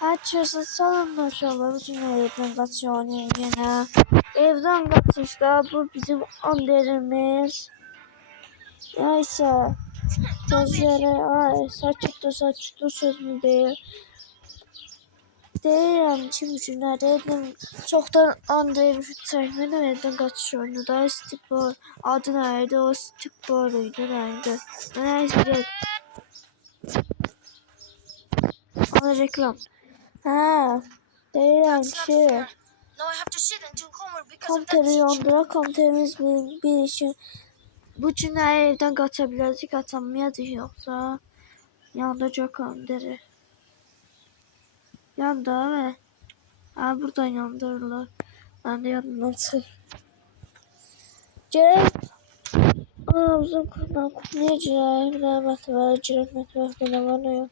Herkese selamlar. Bugün evden kaçıyor yine. Evden kaçışta bu bizim anderimiz. Neyse. Sözleri saçıktır söz mü değil. Deyirəm ki, bugünlər evden çoxdan anderimi çəkmədən evden kaçış oyunu da Stickball. Adı neydi? O Stickball idi neydi? Neyse. Ona reklam. Ha. Deyirəm ki, komiteri yandıra, komitemiz bir işin bu günləri evdən qaça biləcək, qaçamayacaq yoxsa yandıracaq komiteri. Yandı və buradan yandırırlar. Ben de yanından çıxır. Gələk anamızın kutuya girək, bir dənə mətbəyə girək, mətbəyə nə var nə yox.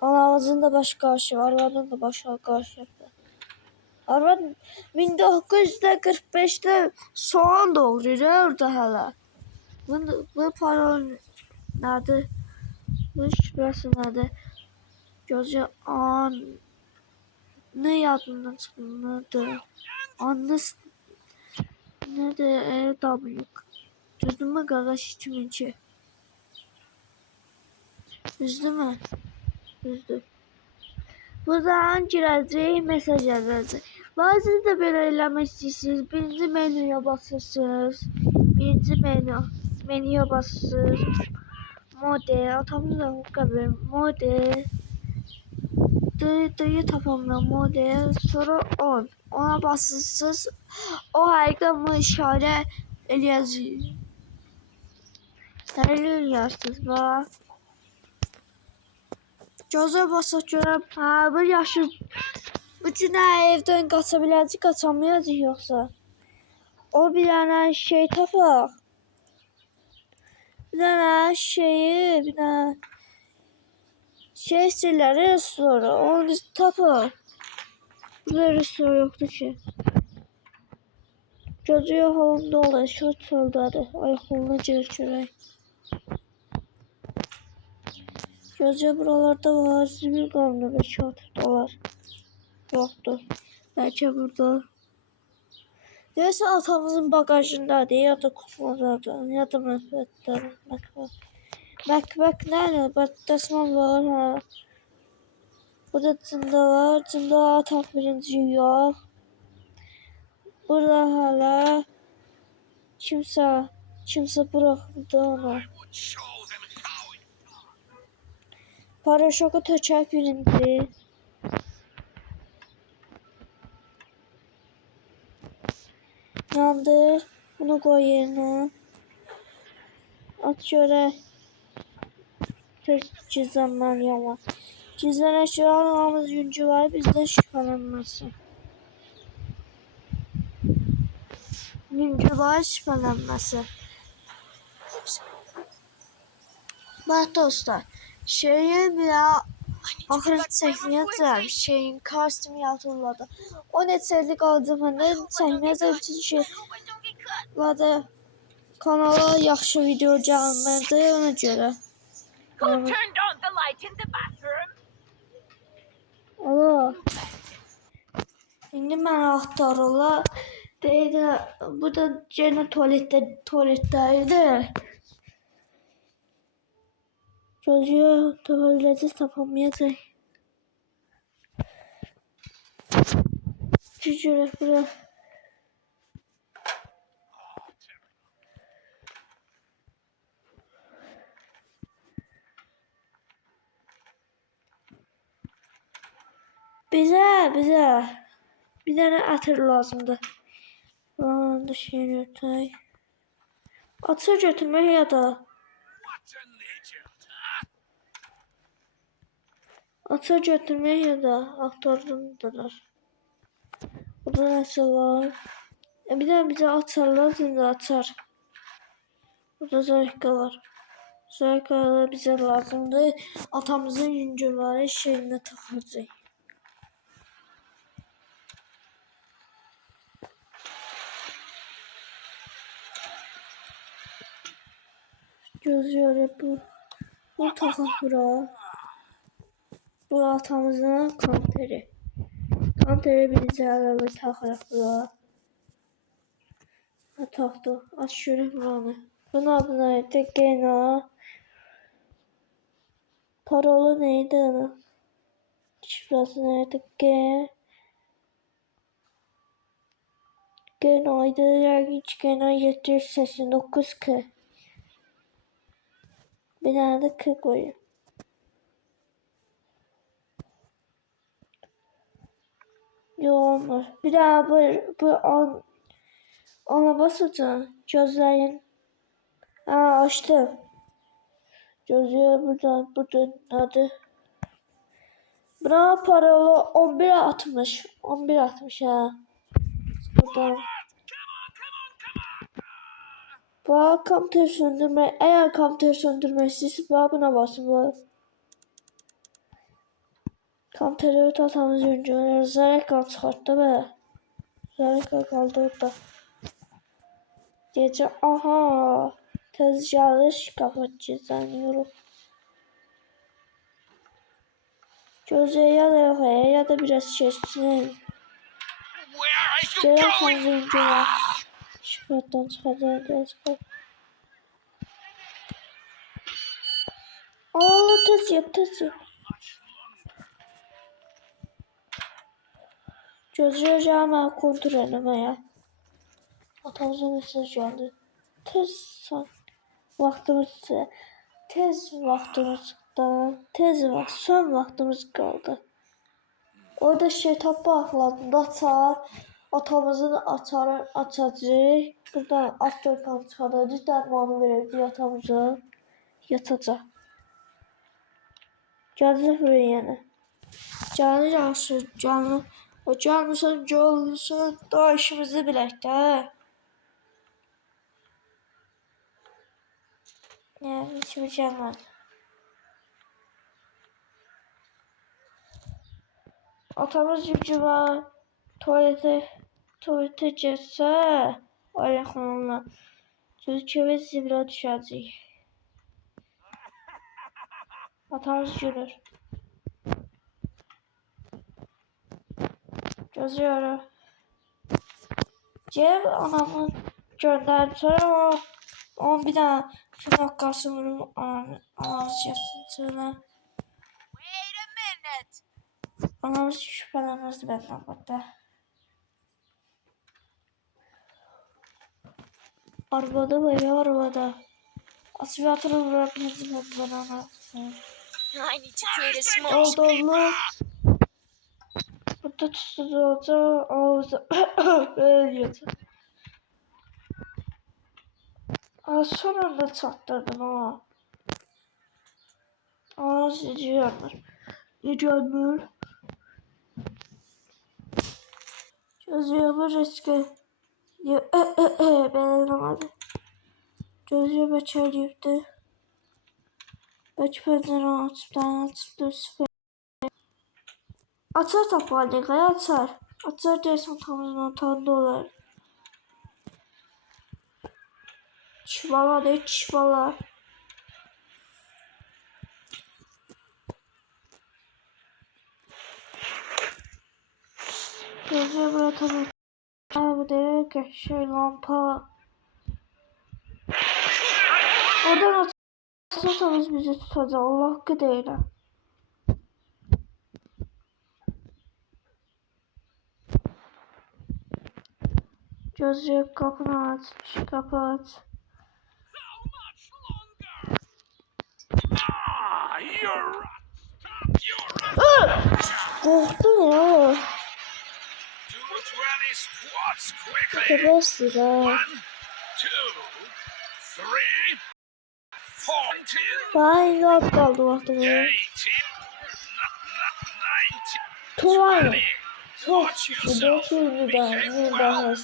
Anamızın da baş qarşı var, arvadın da baş qarşı var. Arvad 1945'te soğan doğruyor orada hala. Bu parol nerede? Bu şüphesi nerede? Gözü an ne yadından çıkmadı. Annes nerede? W. Düzdü mü kardeş 2002? Düzdü mü? Düzdü. Buradan girəcək, mesaj yazacaq. Bazı da belə eləmək istəyirsiniz. Birinci menüyə basırsınız. Menüyə basırsınız. Model, atamın da qəbul. Model. D'yi tapamıram. Model. Sonra 10. Ona basırsınız. O həqiqətən bu işarə eləyəcək. Nələ eləyirsiniz bax. Gözə basaq görəm. Bu yaşı bu günə evdən qaça biləcək, qaçamayacaq yoxsa. O bir dənə şey tapaq. Bir dənə şey sirləri sonra onu tapaq. Burada restore yoxdur ki. Gözü yoxluğunda olur, şort soldadır. Ayaqlarına girir görək. Gözü buralarda var. Zibil qalmır və $4 yoxdur. Bəlkə burada. Deyəsə atamızın bagajındadır ya da kutulardadır ya da mətbəətdədir. Mətbəət nədir? Dəsmal var ha. Burada cında var. Cında atam birinci yox. Burada hala kimsə buraxdı onu. Paraşoku tökək birinci. Yandı. Bunu koy yerine. At görək. Gizlənmən yalan. Gizlənə ki almamız yüncü var. Bizdən şübhələnməsin. Yüncü var şübhələnməsin. Bax dostlar. Şeyin bir axırı çəkməyəcəm. Şeyin kostümü yatırladı. O neçəli qaldı məndə çəkməyəcəm. Çünki kanala yaxşı video gəlmədi ona görə. Alo. İndi mən axtarırlar. Deyir bu da yenə tualetdəydi. Çocuğu tuvaleti tapamayacaq. Görək bura. Bizə bir dənə atır lazımdır. Buranın da şeyini ötək. Atır götürmək ya da. Atır götürmək ya da aktarındadır. Burada nəsə var. Bir dənə bizə açarlar, indi açar. Burada zərqə var. Zərqələr bizə lazımdır. Atamızın yüngülləri şeyinə taxacaq. Gözlüyor bu. Bu taxaq bura. Bu atamızın kanteri. Kanteri birinci araba taxaraq bura. Taxdı. Aç görək buranı. Bunun adı neydi? Gena. Parola neydi onun? Şifresi neydi? Genaydı. Yani Gena 789 K. Bir tane de K koyun. Yok olmaz. Bir daha ona basacağım. Gözleyin. Açtım. Gözlüğü buradan adı. Buna parola 1160. 1160 ha. Buradan. Bu kamter söndürme. Eğer kamter söndürme siz buna basın. Bu. Kamteri atamız öncü. Zareka çıkarttı be. Zareka kaldı orada. Gece aha. Tez yarış kapatacağız zannediyorum. Gözlüğe ya da yok ya da biraz şaşsın. Gelen atamız öncü var. Şifrattan çıkacağız. Tez yap. Gözlüğü ama kontrol etmeye. Atamıza mesaj geldi. Tez son vaxtımız kaldı. Orada şeytan bağladığında açar. Atamızın açacaq. Buradan afterkan çıxaracaq. Dərmanı verəcək atamıza. Yatacaq. Gələcək buraya yenə. Canı yaxşı, canı. O canlısan, canlısan. Daha işimizi bilək də. Yani hiçbir şey olmaz. Atamız cücüva tuvalete geçse ayaklarına Türkiye zibra düşecek. Atamız görür. Gözüyor. Cem anamın gönderdi sonra on bir daha şuna kasımırım anamız yazsın. Anamız şüphelenmezdi benden hatta. Arabada böyle arabada. Aspiratörü bırakmıştım ben ana. Oldu. Burada tuzsuz olacak. Ağzı böyle yatır. Son anda çattırdım ama. Ağzı yiyeceğim. Gözüme riske. Ben anlamadım. Gözüme çelirdi. Pencere açtı süper. Açar tapanlığı açar. Açar dersin tamamından tanıdı olar. Çivala de çivala. Gözüme bırakalım. Bu derek şey lampa. Oradan açarsanız bizi tutacak. Allah hakkı değil. Gözlük kapını aç. Kapı aç. Korktum ya. Kafası da. Vay yok kaldı vaktimi. Tuvalet. Çok şükür. 400 daha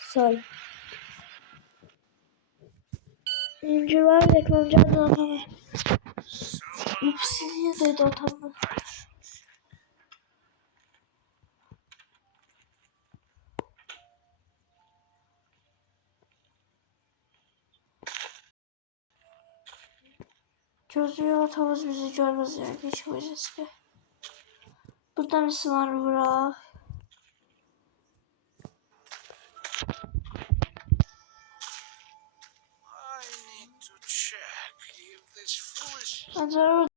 sal. İnciler reklamcı adamı. Obsidian dedi adamı. Gözlüyor atamız bizi görmez yani hiç koyacağız ki. Burada mısın var bura? Bence orada.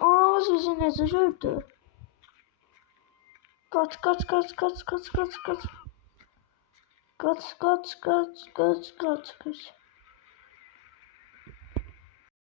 Aa, sizi nece gördü? Kaç. Kaç.